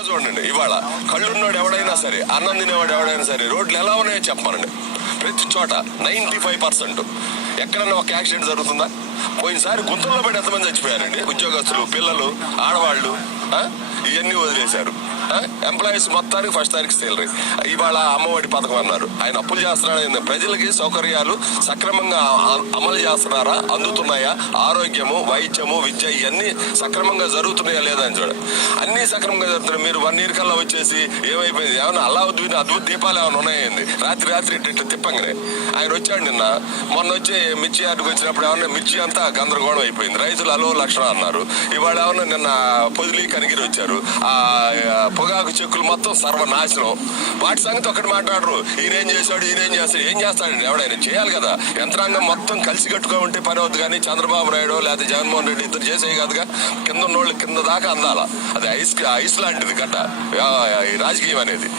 చూడండి, ఇవాళ కళ్ళున్నోడు ఎవడైనా సరే, అన్నం తినేవాడు ఎవడైనా సరే, రోడ్లు ఎలా ఉన్నాయో చెప్పమనండి. ప్రతి చోట 95% ఎక్కడన్నా ఒక యాక్సిడెంట్ జరుగుతుందా? పోయినసారి గుంతల్లో పడి ఎంతమంది చచ్చిపోయారండి? ఉద్యోగస్తులు, పిల్లలు, ఆడవాళ్లు ఇవన్నీ వదిలేశారు. ఎంప్లాయీస్ మొత్తానికి ఫస్ట్ తారీఖు శాలరీ. ఇవాళ అమ్మఒడి పథకం అన్నారు. ఆయన అప్పులు చేస్తున్నాడు. ప్రజలకి సౌకర్యాలు సక్రమంగా అమలు చేస్తున్నారా, అందుతున్నాయా? ఆరోగ్యము, వైద్యము, విద్య ఇవన్నీ సక్రమంగా జరుగుతున్నాయా లేదా అని చూడ. అన్ని సక్రమంగా జరుగుతున్నాయి. మీరు 1 year కల్లా వచ్చేసి ఏమైపోయింది? ఏమన్నా అల్లావుద్దీన్ అద్భుత దీపాలు ఏమైనా ఉన్నాయండి? రాత్రి ఇట్లా తిప్పంగానే ఆయన వచ్చాడు. మొన్న వచ్చి మిర్చి యార్డుకు వచ్చినప్పుడు ఏమన్నా మిర్చి అంతా గందరగోళం అయిపోయింది. రైతులు అలో లక్షణం అన్నారు. ఇవాళ ఏమన్నా నిన్న పొదిలి కనిగిరి వచ్చారు. ఆ పొగాకు చెక్కులు మొత్తం సర్వనాశనం. వాటి సంగతి ఒకటి మాట్లాడరు. ఈయనేం చేశాడు, ఈయనేం చేస్తాడు. ఏం చేస్తాడండి? ఎవడైనా చేయాలి కదా. యంత్రాంగం మొత్తం కలిసి కట్టుగా ఉంటే పని అవుతుంది. కానీ చంద్రబాబు నాయుడు లేకపోతే జగన్మోహన్ రెడ్డి ఇద్దరు చేసేవి కాదుగా. కింద ఉన్నోళ్ళు కింద దాకా అందాల. అది ఐస్ లాంటిది గట్ట ఈ రాజకీయం అనేది.